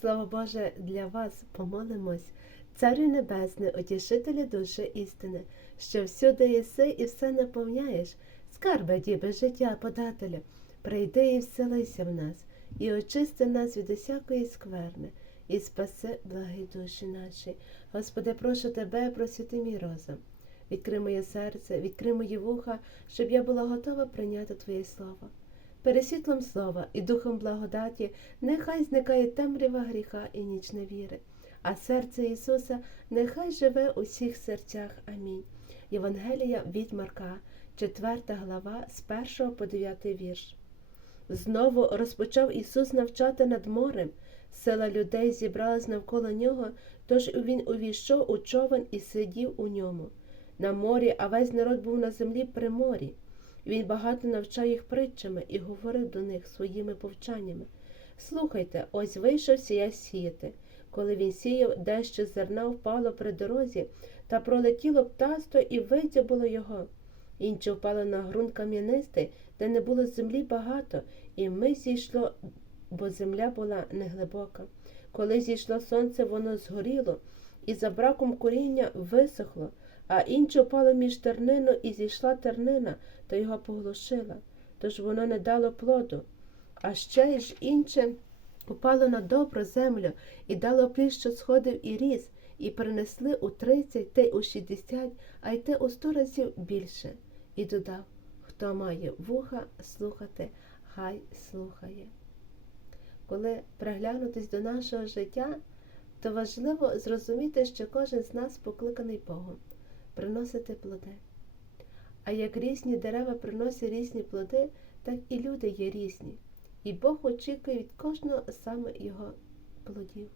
Слово Боже для вас помолимось, Царю Небесний, утішителю душі істини, що всюди єси і все наповняєш, скарби діби життя подателя, прийди і вселися в нас, і очисти нас від усякої скверни, і спаси благі душі наші. Господи, прошу тебе, просвіти мій розум. Відкрий моє серце, відкрий мої вуха, щоб я була готова прийняти Твоє Слово. Пересвітлом слова і духом благодаті нехай зникає темрява гріха і ніч невіри, а серце Ісуса нехай живе у всіх серцях. Амінь. Євангелія від Марка, 4 глава, з 1 по 9 вірш. Знову розпочав Ісус навчати над морем. Сила людей зібралась навколо нього, тож він увійшов у човен і сидів у ньому. На морі, а весь народ був на землі при морі. Він багато навчав їх притчами і говорив до них своїми повчаннями. Слухайте, ось вийшов сія сіяти. Коли він сіяв, дещо зерна впало при дорозі, та пролетіло птасто і видзябуло його. Інше впало на ґрунт кам'янистий, де не було землі багато, і ми зійшло, бо земля була неглибока. Коли зійшло сонце, воно згоріло, і за браком коріння висохло, а інше впало між тернину, і зійшла тернина, та його поглушила, тож воно не дало плоду. А ще ж інше упало на добру землю і дало плід, що сходив і ріс, і принесли у тридцять, те у шістдесят, а й те у сто разів більше. І додав, хто має вуха слухати, хай слухає. Коли приглянутись до нашого життя, то важливо зрозуміти, що кожен з нас покликаний Богом приносити плоди. А як різні дерева приносять різні плоди, так і люди є різні, і Бог очікує від кожного саме його плодів.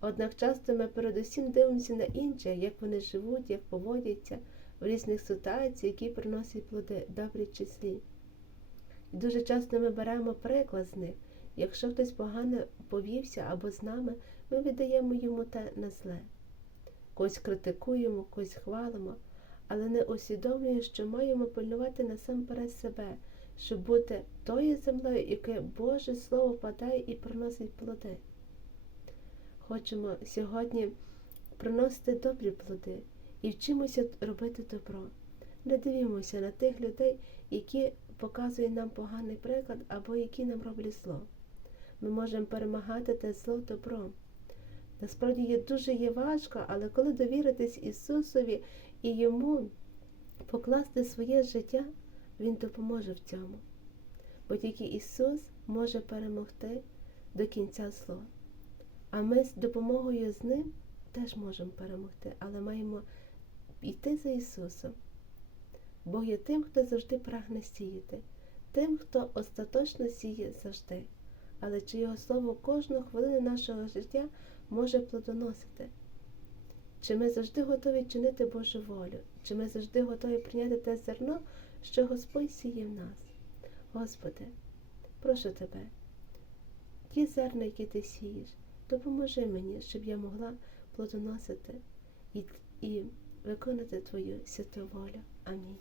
Однак часто ми передусім дивимося на інше, як вони живуть, як поводяться в різних ситуаціях, які приносять плоди, добрі чи злі. І дуже часто ми беремо приклад з них. Якщо хтось погано повівся або з нами, ми віддаємо йому те на зле. Когось критикуємо, когось хвалимо, але не усвідомлюємо, що маємо пильнувати насамперед себе, щоб бути тою землею, яке Боже Слово впадає і приносить плоди. Хочемо сьогодні приносити добрі плоди і вчимося робити добро. Не дивімося на тих людей, які показують нам поганий приклад або які нам роблять зло. Ми можемо перемагати те зло добром. Насправді є дуже є важко, але коли довіритись Ісусові і Йому покласти своє життя, Він допоможе в цьому. Бо тільки Ісус може перемогти до кінця зло. А ми з допомогою з Ним теж можемо перемогти, але маємо йти за Ісусом. Бог є тим, хто завжди прагне сіяти, тим, хто остаточно сіє завжди. Але чи Його слово кожну хвилину нашого життя може плодоносити? Чи ми завжди готові чинити Божу волю? Чи ми завжди готові прийняти те зерно, що Господь сіє в нас? Господи, прошу Тебе, ті зерна, які ти сієш, допоможи мені, щоб я могла плодоносити і, і виконати Твою святу волю. Амінь.